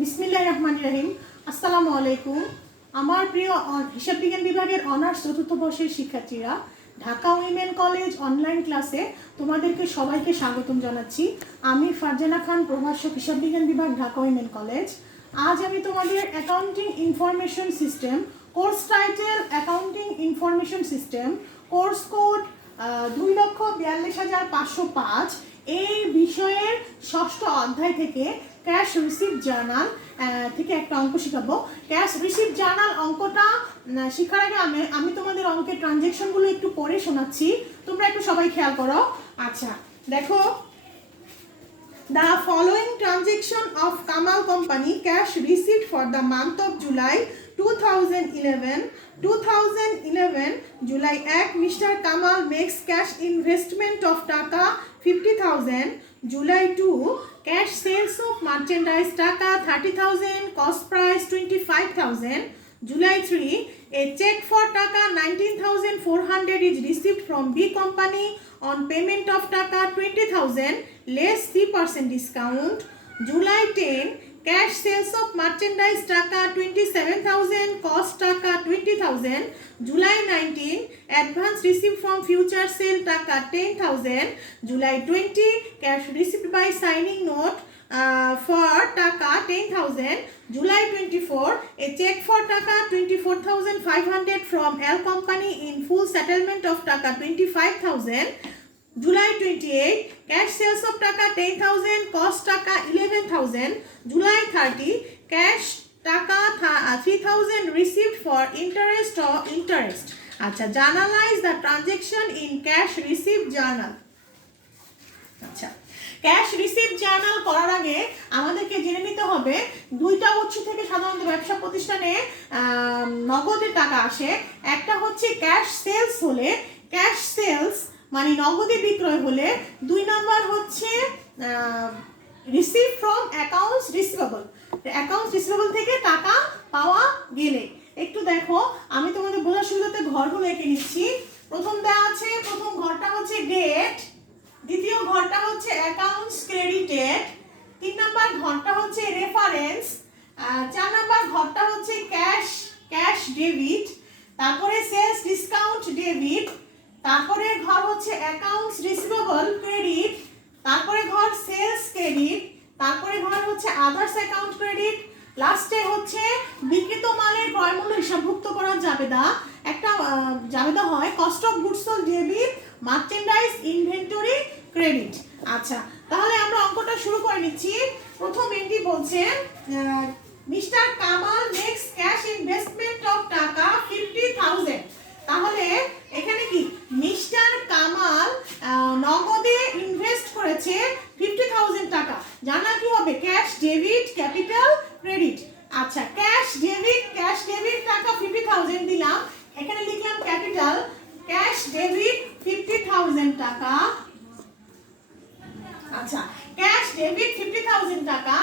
বিসমিল্লাহির রহমানির রহিম। আসসালামু আলাইকুম। আমার প্রিয় হিসাব বিজ্ঞান বিভাগের অনার্স চতুর্থ বর্ষের শিক্ষার্থীরা, ঢাকা উইমেন কলেজ অনলাইন ক্লাসে তোমাদেরকে সবাইকে স্বাগতম জানাচ্ছি। আমি ফারজানা খান, প্রভাষক, হিসাব বিজ্ঞান বিভাগ, ঢাকা উইমেন কলেজ। আজ আমি তোমাদের accounting information system, course title accounting information system, course code 2,42,505, এই বিষয়ের ষষ্ঠ অধ্যায় থেকে ক্যাশ রিসিপ্ট জার্নাল থেকে একটা অঙ্ক শেখাবো। ক্যাশ রিসিপ্ট জার্নাল অঙ্কটা শেখার আগে আমি তোমাদের অঙ্কের ট্রানজ্যাকশনগুলো একটু পড়ে শোনাচ্ছি, তোমরা একটু সবাই খেয়াল করো। আচ্ছা দেখো, the following transaction of Kamal Company cash received for the month of July 2011 July 1 Mr. Kamal makes cash investment of Taka 50,000. July 2 cash sales of merchandise Taka 30,000, cost price 25,000. July 3 a check for Taka 19,400 is received from B company on payment of Taka 20,000 less 3% discount. July 10 cash sales of merchandise Taka 27,000, cost Taka 20,000. July 19 advance received from future sale Taka 10,000. July 20 cash received by signing note for Taka 10,000. July 24 a check for Taka 24,500 from L company in full settlement of Taka 25,000. July 28 cash sales of Taka 10,000, cost Taka 11,000. July 30 cash Taka 3,000 received for interest or interest. আচ্ছা, journalize the transaction in cash receipt journal. আচ্ছা, cash receipt journal করার আগে আমাদেরকে জেনে নিতে হবে দুইটা উৎস থেকে সাধারণত ব্যবসা প্রতিষ্ঠানে নগদের টাকা আসে। একটা হচ্ছে ক্যাশ সেলস হলে, ক্যাশ সেলস মানে নগদে বিক্রয় হলে। দুই নাম্বার হচ্ছে receive from accounts receivable, accounts receivable থেকে টাকা পাওয়া গেলে। একটু দেখো, আমি তোমাদের বোঝার সুবিধাতে ঘরগুলো এঁকে নিচ্ছি। প্রথম দেওয়া আছে, প্রথম ঘরটা হচ্ছে ডেট, দ্বিতীয় ঘরটা হচ্ছে অ্যাকাউন্টস ক্রেডিটেড, তিন নাম্বার ঘরটা হচ্ছে রেফারেন্স, চার নাম্বার ঘরটা হচ্ছে ক্যাশ ডেবিট, তারপরে সেলস ডিসকাউন্ট ডেবিট, তারপরে ঘর হচ্ছে অ্যাকাউন্টস রিসিভেবল ক্রেডিট, তারপরে ঘর সেলস ক্রেডিট, তারপরে ঘর হচ্ছে আদার্স অ্যাকাউন্ট ক্রেডিট, লাস্টে হচ্ছে বিক্রিত মালের ক্রয় মূল্য হিসাবভুক্ত করার জাবেদা। একটা জাবেদা হয় cost of goods sold debit, merchandise inventory credit. আচ্ছা, তাহলে আমরা অঙ্কটা শুরু করে নিচ্ছি। প্রথম এন্ট্রি বলছে Mister Kamal makes cash investment of taka 50,000। তাহলে এখানে কি মিস্টার কামাল নগদে ইনভেস্ট করেছে 50,000 টাকা। জানা কি হবে? Cash debit capital credit. আচ্ছা, ক্যাশ ডেবিট টাকা 50,000 দিলাম, এখানে লিখলাম ক্যাপিটাল, ক্যাশ ডেবিট 50,000 টাকা। আচ্ছা, ক্যাশ ডেবিট 50,000 টাকা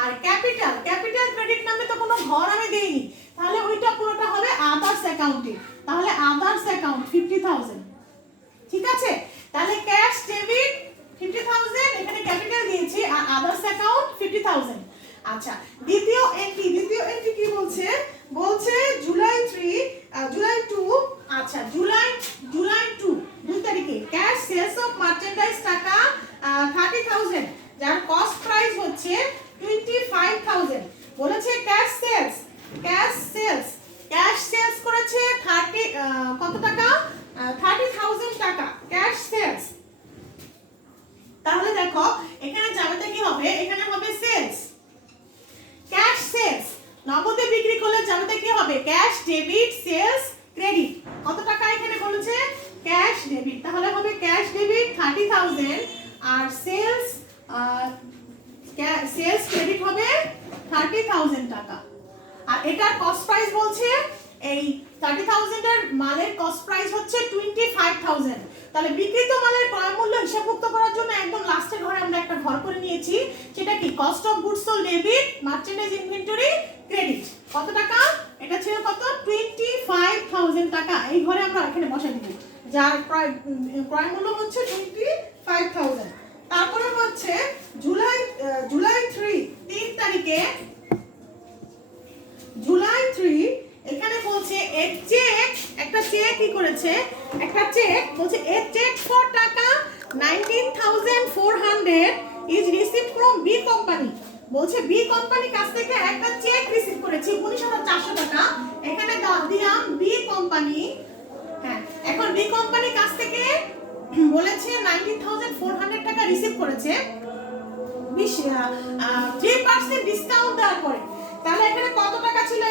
আর ক্যাপিটাল ক্রেডিট নামে তো কোনো ঘর আমি দেইনি, তাহলে ওইটা পুরোটা হবে আদার্স অ্যাকাউন্টে। তাহলে আদার্স অ্যাকাউন্ট 50,000, ঠিক আছে? তাহলে ক্যাশ ডেবিট 50,000, এখানে ক্যাপিটাল দিয়েছি, আর আদার্স অ্যাকাউন্ট 50,000। আচ্ছা, দ্বিতীয় এন্ট্রি কি বলছে? বলছে জুলাই 2, আচ্ছা জুলাই 2 তারিখে ক্যাশ সেলস অফ মার্চেন্ডাইজ টাকা 30,000, যার কস্ট প্রাইস হচ্ছে 25,000। বলেছে ক্যাশ সেলস করেছে কত টাকা? 30,000 টাকা ক্যাশ সেলস। তাহলে দেখো এখানে জাবেদা কি হবে? এখানে হবে সেলস, ক্যাশ সেলস। নগদে বিক্রি করলে জাবেদা কি হবে? Cash debit sales credit. কত টাকা এখানে বলেছে? ক্যাশ ডেবিট, তাহলে হবে ক্যাশ ডেবিট 30,000 আর সেলস ক্রেডিট হবে 30,000 টাকা। আর এটার কস্ট প্রাইস বলছে এই 30,000 এর মালের কস্ট প্রাইস হচ্ছে 25,000। তাহলে বিক্রিত মালের ক্রয় মূল্য হিসাবভুক্ত করার জন্য একদম লাস্টের ঘরে আমরা একটা ঘর করে নিয়েছি, সেটা কি cost of goods sold debit, merchandise inventory credit. কত টাকা? এটা ছিল কত? 25,000 টাকা। এই ঘরে আমরা এখানে বসাই দিব, যার ক্রয় মূল্য হচ্ছে 25,000। তারপরে হচ্ছে জুলাই 3 তারিখে করেছে একটা চেক, বলছে এ check for taka 19,400 is received from B company. বলছে বি কোম্পানি কাছ থেকে একটা চেক রিসিভ করেছি 19,400 টাকা। এখানে দিলাম বি কোম্পানি। হ্যাঁ, এখন বি কোম্পানি কাছ থেকে বলেছে 19,400 টাকা রিসিভ করেছে 3% ডিসকাউন্ট দেওয়ার পরে। তাহলে এখানে কত টাকা ছিল?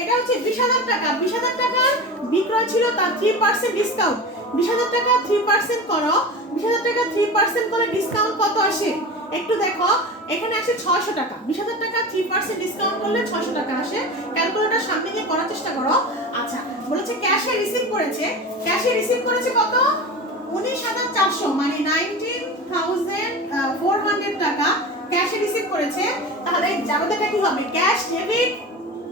এটা হচ্ছে 20,000 টাকা। 20,000 টাকার বিক্রয় ছিল, তার 3% ডিসকাউন্ট। 20,000 টাকা 3% করো, 20,000 টাকা 3% করে ডিসকাউন্ট কত আসে একটু দেখো। এখানে আসে 600 টাকা। 20,000 টাকা 3% ডিসকাউন্ট করলে 600 টাকা আসে। ক্যালকুলেটর সামনে নিয়ে করার চেষ্টা করো। আচ্ছা, বলেছে ক্যাশে রিসিভ করেছে। ক্যাশে রিসিভ করেছে কত? 19,400, মানে 19,400 টাকা ক্যাশে রিসিভ করেছে। তাহলে জাবেদাটা কি হবে? ক্যাশ ডেবিট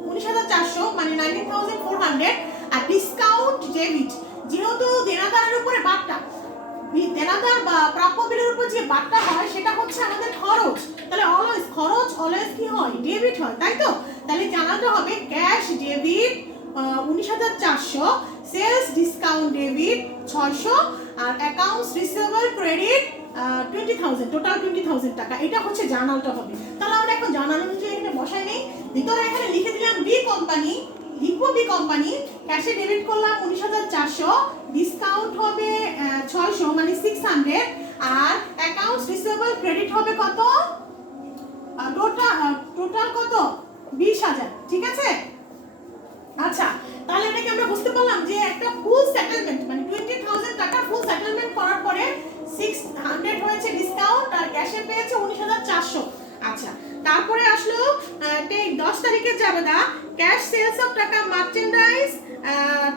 19,400 মানে 19,400 আর ডিসকাউন্ট ডেবিট। যেহেতু দেনাদারের উপরে বাট্টা, দেনাদার বা প্রাপ্য বিলের উপর যে বাট্টা হয় সেটা হচ্ছে আমাদের খরচ। তাহলে অলওয়েজ খরচ অলওয়েজ কি হয়? ডেবিট হয়, তাই তো? তাহলে জানাতে হবে cash debit 19,400, sales discount debit 600 আর অ্যাকাউন্টস রিসিভেবল ক্রেডিট 20,000, টোটাল 20,000 টাকা। এটা হচ্ছে জার্নালটা হবে। তাহলে আমরা এখন জার্নাল অনুযায়ী এখানে বসাই নেই। ভিতরে এখানে লিখে দিলাম বি কোম্পানি, লিখবো বি কোম্পানি, ক্যাশে ডেবিট করলাম 19,400, ডিসকাউন্ট হবে 600 মানে 600 আর অ্যাকাউন্টস রিসিভেবল ক্রেডিট হবে কত? টোটাল কত? 20,000। ঠিক আছে? আচ্ছা, তাহলে এটাকে আমরা বুঝতে পারলাম যে একটা ফুল সেটেলমেন্ট মানে 20,000 টাকা ফুল সেটেলমেন্ট করার পরে 600 হয়েছে ডিসকাউন্ট আর ক্যাশে পেয়েছে 19,400। আচ্ছা, তারপরে আসলো 10 তারিখে যাবে না ক্যাশ সেলস অফ টাকা মার্চেন্ডাইজ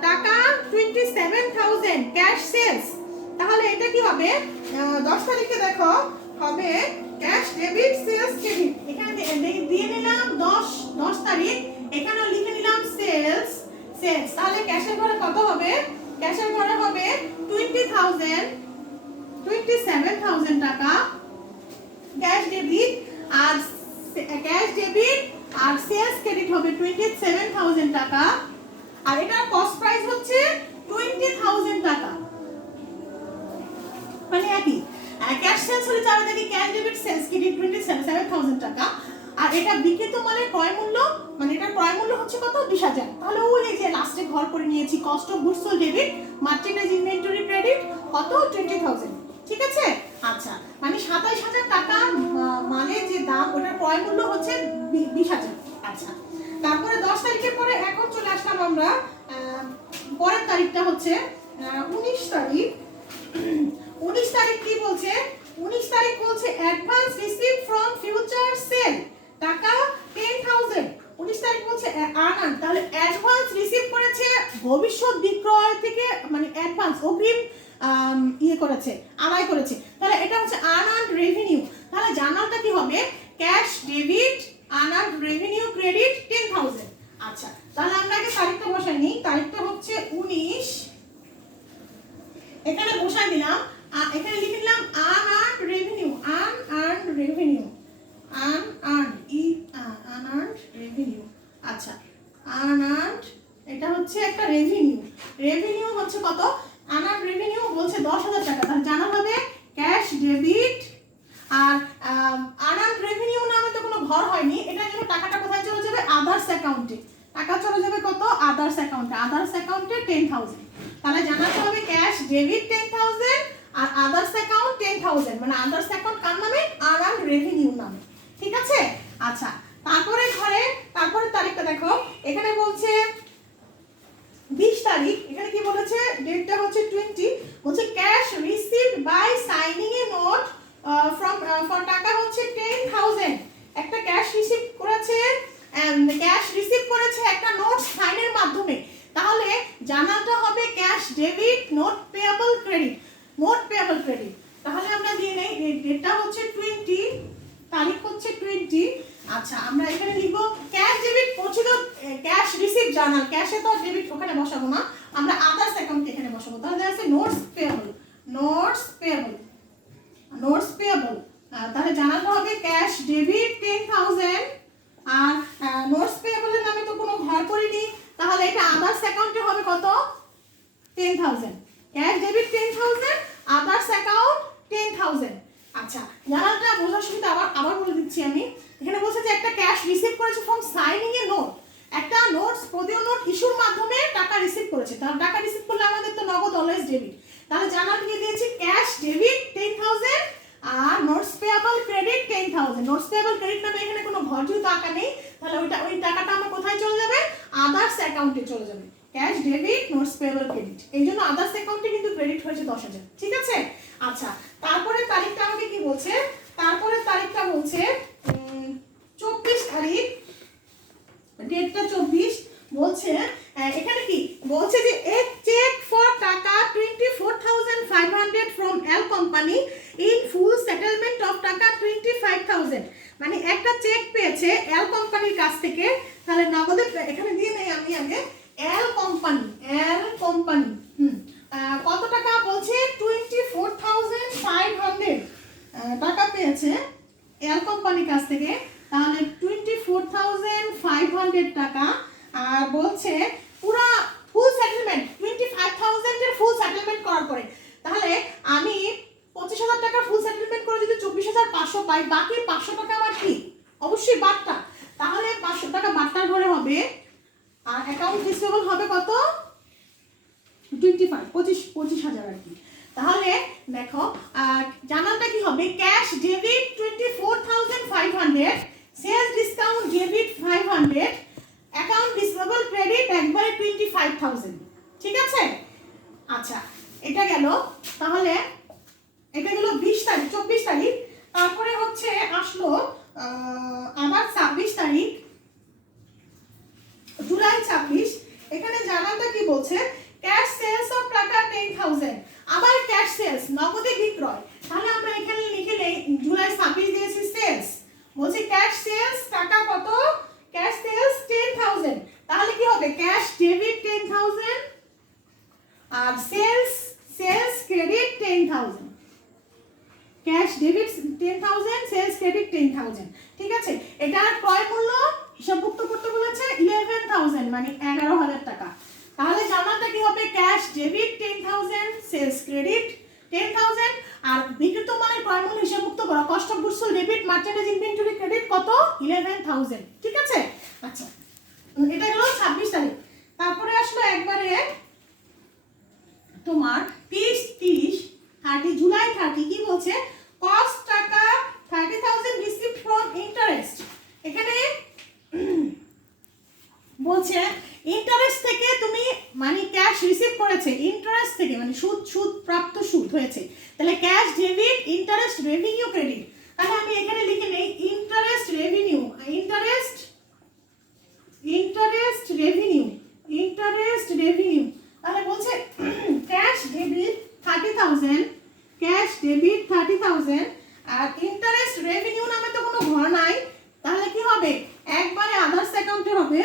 টাকা 27,000 ক্যাশ সেলস। তাহলে এটা কি হবে? 10 তারিখে দেখো হবে ক্যাশ ডেবিট সেলস ক্রেডিট। এখানে দিয়ে নিলাম 10 তারিখ, এখানেও লিখে নিলাম সেলস। তাহলে ক্যাশের ঘরে কত হবে? ক্যাশের ঘরে হবে 27,000 টাকা ক্যাশ ডেবিট আর সেলস ক্রেডিট হবে 27,000 টাকা আর এটার কস্ট প্রাইস হচ্ছে 20,000 টাকা। মানে একই, ক্যাশ সেলস হলে যাবে দেখি ক্যাশ ডেবিট সেলস ক্রেডিট 27,000 টাকা আর এটা বিক্রিত মালের ক্রয় মূল্য মানে এটার ক্রয় মূল্য হচ্ছে কত? 20,000। তাহলে ওই যে লাস্টে ঘর করে নিয়েছি cost of goods sold debit merchandise inventory credit কত? 20,000। ঠিক আছে? আচ্ছা, মানে 27,000 টাকা মালের যে দাম ওটার ক্রয় মূল্য হচ্ছে 20,000। আচ্ছা, তারপরে 10 তারিখের পরে এখন চলে আসলাম আমরা পরের তারিখটা হচ্ছে 19 তারিখ। 19 তারিখ কি বলছে? 19 তারিখ বলছে advance receive from future sale taka 10,000। 19 তারিখ বলছে আর্ন। তাহলে অ্যাডভান্স রিসিভ করেছে ভবিষ্যৎ বিক্রয় থেকে, মানে অ্যাডভান্স অগ্রিম করেছে, আদায় করেছে। তাহলে এটা হচ্ছে আর্নড রেভিনিউ। তাহলে জার্নালটা কি হবে? Cash debit earned revenue credit 10,000। আচ্ছা, তাহলে আমরা আগে তারিখটা বসাই নিই। তারিখটা হচ্ছে 19, এখানে বসাই দিলাম। এখানে লিখে দিলাম unearned revenue, unearned revenue, unearned revenue. আচ্ছা, আনআর্নড এটা হচ্ছে একটা রেভিনিউ। রেভিনিউ হচ্ছে কত? আনআর্নড রেভিনিউ বলছে 10,000 টাকা। তাহলে জানা হবে ক্যাশ ডেবিট আর আনআর্নড রেভিনিউ নামে তো কোনো ঘর হয়নি। এটার জন্য টাকাটা কোথায় চলে যাবে? আদার্স অ্যাকাউন্টে। টাকা চলে যাবে কত? আদার্স অ্যাকাউন্টে। আদার্স অ্যাকাউন্টে 10,000। তাহলে জানাতে হবে ক্যাশ ডেবিট 10,000 আর আদার্স অ্যাকাউন্ট 10,000, মানে আদার্স অ্যাকাউন্ট কার নামে? আনআর্নড রেভিনিউ নামে। ঠিক আছে? আচ্ছা, তারপরে তারিখটা দেখো, এখানে বলছে 20 তারিখ। এখানে কি বলেছে? ডেটটা হচ্ছে 20। বলছে cash received by signing A note from for টাকা হচ্ছে 10,000। একটা ক্যাশ রিসিভ করেছে, একটা নোট সাইনের মাধ্যমে। তাহলে জানাটা হবে cash debit note payable credit, note payable credit. তাহলে আমরা দিয়ে নেই ডেটটা হচ্ছে 20, তারিখ হচ্ছে 20। আচ্ছা, আমরা এখানে লিখব ক্যাশ ডেবিট পৌঁছিত ক্যাশ রিসিভ জার্নাল। ক্যাশে তো ডেবিট ওখানে বসাবো না, আমরা আদার্স অ্যাকাউন্ট এখানে বসাবো। তাহলে আছে notes payable, notes payable, notes payable. তাহলে জানাতে হবে ক্যাশ ডেবিট 10,000 আর নোটস পেয়েবলের নামে তো কোনো ঘর করিনি, তাহলে এটা আদার্স অ্যাকাউন্টে হবে কত? 10,000। এখানে কোনো ঘর যেহেতু আঁকা নেই, তাহলে ওই টাকাটা আমার কোথায় চলে যাবে? আদার্স অ্যাকাউন্টে চলে যাবে। Cash debit notes payable credit, এই জন্য আদার্স অ্যাকাউন্টে কিন্তু ক্রেডিট হয়েছে 10,000। ঠিক আছে? আচ্ছা, তারপরে তারিখটা আমাকে কি বলছে? তারপরে তারিখটা বলছে 24 তারিখ, ডেটটা 24 বলছে। এখানে কি বলছে যে এ চেক ফর টাকা 24,500 from L company in full settlement of টাকা 25,000। মানে একটা চেক পেয়েছে এল কোম্পানির কাছ থেকে, তাহলে নগদে এখানে দিয়ে নেই আমি আগে। এল কোম্পানি কত টাকা বলছে? 24,500 টাকা পেয়েছে এল কোম্পানির কাছ থেকে, তাহলে 24,500 টাকা। আর বলছে পুরা ফুল সেটেলমেন্ট 25,000 এর ফুল সেটেলমেন্ট করার পরে, তাহলে আমি 25,000 টাকা ফুল সেটেলমেন্ট করে যদি 24,500 পাই, বাকি 500 টাকা আমার কি? অবশ্যই বাট্টা। তাহলে 500 টাকা বাট্টার ঘরে হবে, আর অ্যাকাউন্ট রিসিভেবল হবে কত? 25,000 আর কি। তাহলে দেখো জানালটা কি হবে? Cash debit 24,500, sales discount debit 500, account receivable credit একবারে 25,000। ঠিক আছে? আচ্ছা, এটা গেল। তাহলে এটা গেল 20 তারিখ, 24 তারিখ। তারপরে হচ্ছে আসলো আবার 26 তারিখ, জুলাই 26। এখানে জানালটা কি বলছে? ক্যাশ সেলস অফ টাকা 10,000, আবার ক্যাশ সেলস নগদে বিক্রয়। তাহলে আমরা এখানে লিখে নেই জুলাই 26 দিয়েছি সেলস, বলছি ক্যাশ সেলস টাকা কত? Cash sales 10,000। তাহলে কি হবে? ক্যাশ ডেবিট 10,000 আর sales credit 10,000। Cash debit 10,000, sales credit 10,000। ঠিক আছে? এটার ক্রয় মূল্য হিসাবভুক্ত করতে বলেছে 11,000, মানে 11,000 টাকা। তাহলে জানাটা কি হবে? ক্যাশ ডেবিট 10,000, সেলস ক্রেডিট 10,000, আর বিক্রিত মানের ক্রয় মূল্য হিসাবভুক্ত করা cost of goods sold debit merchandise inventory credit কত? 11,000। ঠিক আছে? আচ্ছা, এটা হলো 26 তারিখ। তারপরে আসলো একবারে তোমার 30 জুলাই 30 কি বলছে? কস্ট টাকা 30,000 রিসিভড ফ্রম ইন্টারেস্ট। এখানে বলছে ইন্টারেস্ট থেকে তুমি মানে ক্যাশ রিসিভ করেছে, ইন্টারেস্ট থেকে মানে সুদ প্রাপ্ত সুদ হয়েছে। তাহলে cash debit interest revenue credit. তাহলে আমি এখানে লিখে নেই ইন্টারেস্ট রেভিনিউ, তাহলে বলছে ক্যাশ ডেবিট 30,000, আর ইন্টারেস্ট রেভিনিউ নামে তো কোনো ঘর নাই, তাহলে কি হবে? একবারে আদার্স অ্যাকাউন্টে হবে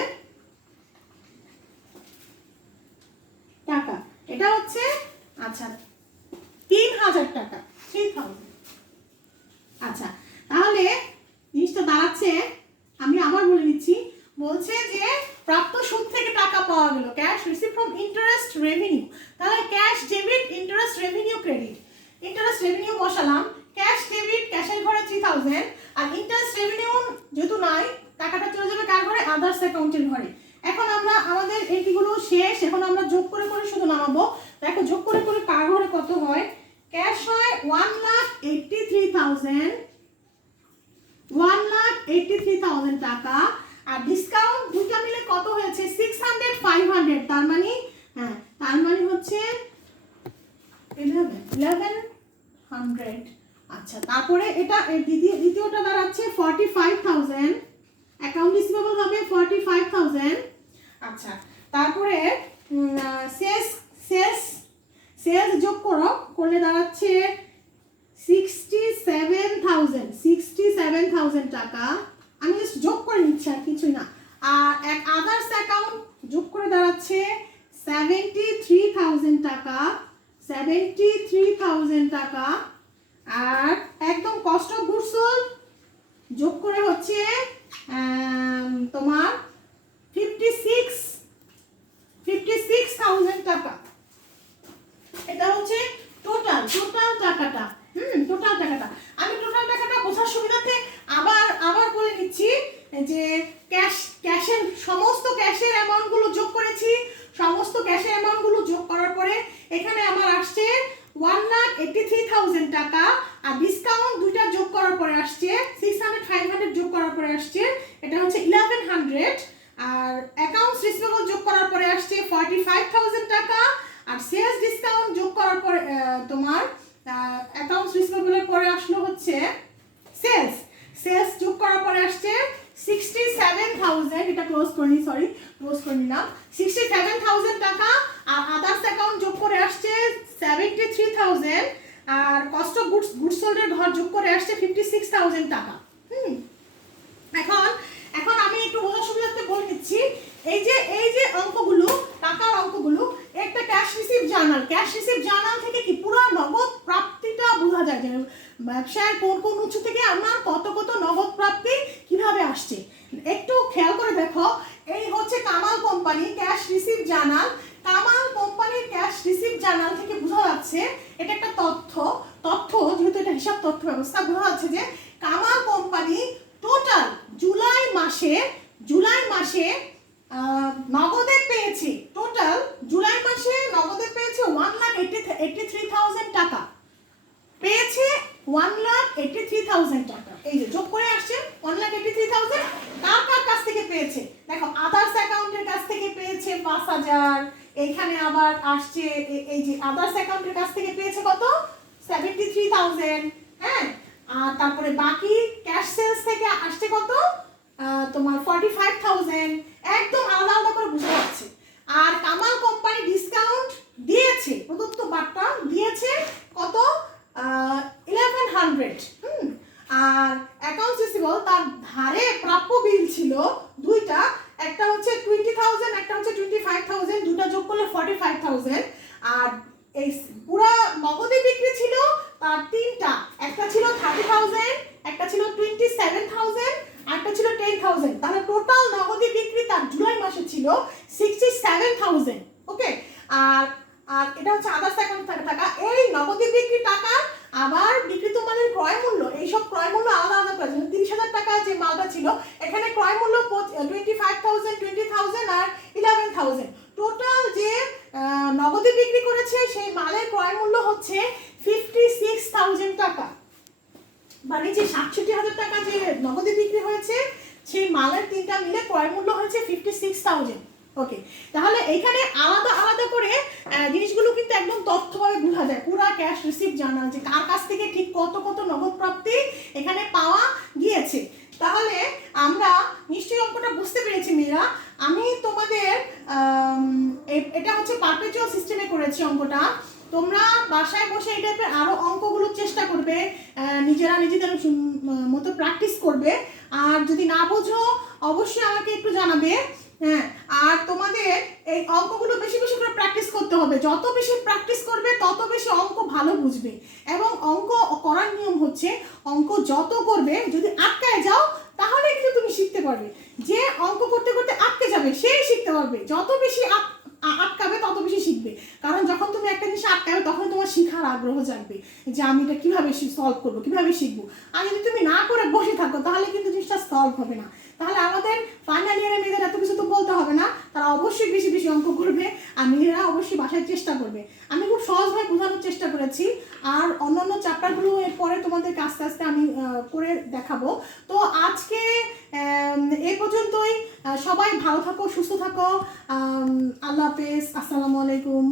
টাকা। এটা হচ্ছে আচ্ছা 3,000 টাকা, 3,000। আচ্ছা, তাহলে জিনিসটা দাঁড়াচ্ছে, আমি আবার বলে দিচ্ছি। বলছে যে প্রাপ্ত সুদ থেকে টাকা পাওয়া গেল, cash receive from interest revenue. তাহলে cash debit interest revenue credit. Interest revenue বসালাম, ক্যাশ ডেবিট ক্যাশের ঘরে 3,000, আর ইন্টারেস্ট রেভিনিউ যেহেতু নাই, টাকাটা চলে যাবে কার ঘরে? আদার্স অ্যাকাউন্টের ঘরে। এখন আমরা আমাদের এন্ট্রিগুলো শেষ, এখন আমরা যোগ করে করে শুধু নামাবো। দেখো যোগ করে করে কার ঘরে কত হয়? ক্যাশ হয় 1,83,000 টাকা, আর ডিসকাউন্ট দুটো মিলে কত হয়েছে? 600 500, তার মানে হচ্ছে 1100। আচ্ছা, তারপরে এটা দ্বিতীয়টা দাঁড়াচ্ছে 45,000, অ্যাকাউন্ট রিসিভেবল হবে 45,000। আচ্ছা, তারপরে সেলস যোগ করলে দাঁড়াচ্ছে 67,000 টাকা। আমি জাস্ট যোগ করে নিচ্ছি, আর কিছুই না। আর এক আদার্স অ্যাকাউন্ট যোগ করে দাঁড়াচ্ছে 73,000 টাকা। আর একদম কস্ট অফ গুডস সোল্ড যোগ করে হচ্ছে তোমার 56,000 টাকা। এটা হচ্ছে টোটাল টাকাটা। টোটাল টাকাটা আমি টোটাল টাকাটা বোঝার সুবিধার্থে আবার বলে নিচ্ছি যে ক্যাশের সমস্ত ক্যাশের অ্যামাউন্টগুলো যোগ করেছি। সমস্ত ক্যাশের অ্যামাউন্টগুলো যোগ করার পরে এখানে আমার আসছে 1,83,000 টাকা, আর 1100 আর অ্যাকাউন্টস রিসিভেবল যোগ করার পরে আসছে 45000 টাকা আর সেলস ডিসকাউন্ট যোগ করার পরে তোমার অ্যাকাউন্টস রিসিভেবলের পরে আসলো হচ্ছে সেলস যোগ করার পরে আসছে 67000 এটা ক্লোজ করে নিলাম 67000 টাকা আর আদার্স অ্যাকাউন্ট যোগ করে আসছে 73000 আর কস্ট অফ গুডস সোল্ডের ঘর যোগ করে আসছে 56000 টাকা এখন আমি একটু বোঝার সুবিধার্থে বলে দিচ্ছি এই যে অঙ্কগুলো টাকার অঙ্কগুলো একটা ক্যাশ রিসিভ জার্নাল থেকে কি পুরো নগদ প্রাপ্তিটা বোঝা যায় যে ব্যবসায়ের কোন উৎস থেকে আমার কত নগদ প্রাপ্তি কিভাবে আসছে একটু খেয়াল করে দেখো এই হচ্ছে Kamal company cash receive journal Kamal কোম্পানির ক্যাশ রিসিভ জার্নাল থেকে বোঝা যাচ্ছে এটা একটা তথ্য যেহেতু এটা হিসাব তথ্য ব্যবস্থা বোঝা যাচ্ছে যে কামাল কোম্পানি টোটাল জুলাই মাসে নগদে পেয়েছে 1,83,000 টাকা পেয়েছে 1,83,000 টাকা এই যে যোগ করে আসছে 1,83,000 কার কাছ থেকে পেয়েছে দেখো আদার্স অ্যাকাউন্টের কাছ থেকে পেয়েছে 5,000 এখানে আবার আসছে এই যে আদার্স অ্যাকাউন্টের কাছ থেকে পেয়েছে কত 73,000 হ্যাঁ আর তারপরে বাকি ক্যাশ সেলস থেকে আসছে কত তোমার 45,000 একদম আলাদা করে বুঝতে পারছে আর কামাল কোম্পানি ডিসকাউন্ট দিয়েছে প্রদত্ত বার্তা দিয়েছে কত 1100 আর অ্যাকাউন্টস রিসিভেবল তার ধারে প্রাপ্য বিল ছিল দুইটা একটা হচ্ছে 20,000 একটা হচ্ছে 25,000 দুটো যোগ করলে 45,000 আর এই পুরো নগদে বিক্রি ছিল তার তিনটা একটা ছিল 30,000 একটা ছিল 27,000 আরেকটা ছিল 10,000 তাহলে টোটাল নগদে বিক্রি তার জুলাই মাসে ছিল 67,000 ওকে আর এটা হচ্ছে আদার্স অ্যাকাউন্ট টাকা এই নগদে বিক্রি টাকা আবার বিক্রিত মালের ক্রয় মূল্য এইসব ক্রয় মূল্য আলাদা করে 30,000 টাকা যে মালটা ছিল এখানে ক্রয় মূল্য 25,000 20,000 আর 11,000 টোটাল যে নগদে বিক্রি করেছে সেই মালের ক্রয় মূল্য হচ্ছে 56,000 টাকা মানে যে 67,000 টাকা যে নগদে বিক্রি হয়েছে সেই মালের তিনটা মিলে ক্রয় মূল্য হয়েছে 56,000 ওকে তাহলে এখানে আলাদা করে জিনিসগুলো কিন্তু একদম তথ্যভাবে বোঝা যায় পুরো ক্যাশ রিসিভ জার্নাল যে কার কাছ থেকে ঠিক কত নগদ প্রাপ্তি এখানে পাওয়া গিয়েছে তাহলে আমরা নিশ্চয়ই অঙ্কটা বুঝতে পেরেছি মেয়েরা আমি তোমাদের এটা হচ্ছে পারপেচুয়াল সিস্টেমে করেছি অঙ্কটা তোমরা বাসায় বসে এই টাইপের আরো অঙ্কগুলো চেষ্টা করবে নিজেদের মতো প্র্যাকটিস করবে আর যদি না বোঝো অবশ্যই আমাকে একটু জানাবে হ্যাঁ আর তোমাদের এই অঙ্কগুলো বেশি করে প্র্যাকটিস করতে হবে যত বেশি প্র্যাকটিস করবে তত বেশি অঙ্ক ভালো বুঝবে এবং অঙ্ক করার নিয়ম হচ্ছে অঙ্ক যত করবে যদি আটকায় যাও তাহলে কিন্তু তুমি শিখতে পারবে যে অঙ্ক করতে আটকে যাবে সেই শিখতে পারবে যত বেশি আটকাবে তত বেশি শিখবে কারণ যখন তুমি একটা জিনিস আটকাবে তখন তোমার শেখার আগ্রহ জাগবে যে আমি এটা কিভাবে সলভ করবো কিভাবে শিখবো আর যদি তুমি না করে বসে থাকো তাহলে কিন্তু জিনিসটা সলভ হবে না তাহলে আমাদের ফাইনাল ইয়ারের মেয়েদের এত কিছু তো বলতে হবে না তারা অবশ্যই বেশি অঙ্ক করবে আর মেয়েরা অবশ্যই বাসায় চেষ্টা করবে আমি খুব সহজভাবে বোঝানোর চেষ্টা করেছি আর অন্যান্য চ্যাপ্টারগুলো এরপরে তোমাদেরকে আস্তে আস্তে আমি করে দেখাবো তো আজকে এই পর্যন্তই সবাই ভালো থাকো সুস্থ থাকো আল্লাহ হাফেজ আসসালামু আলাইকুম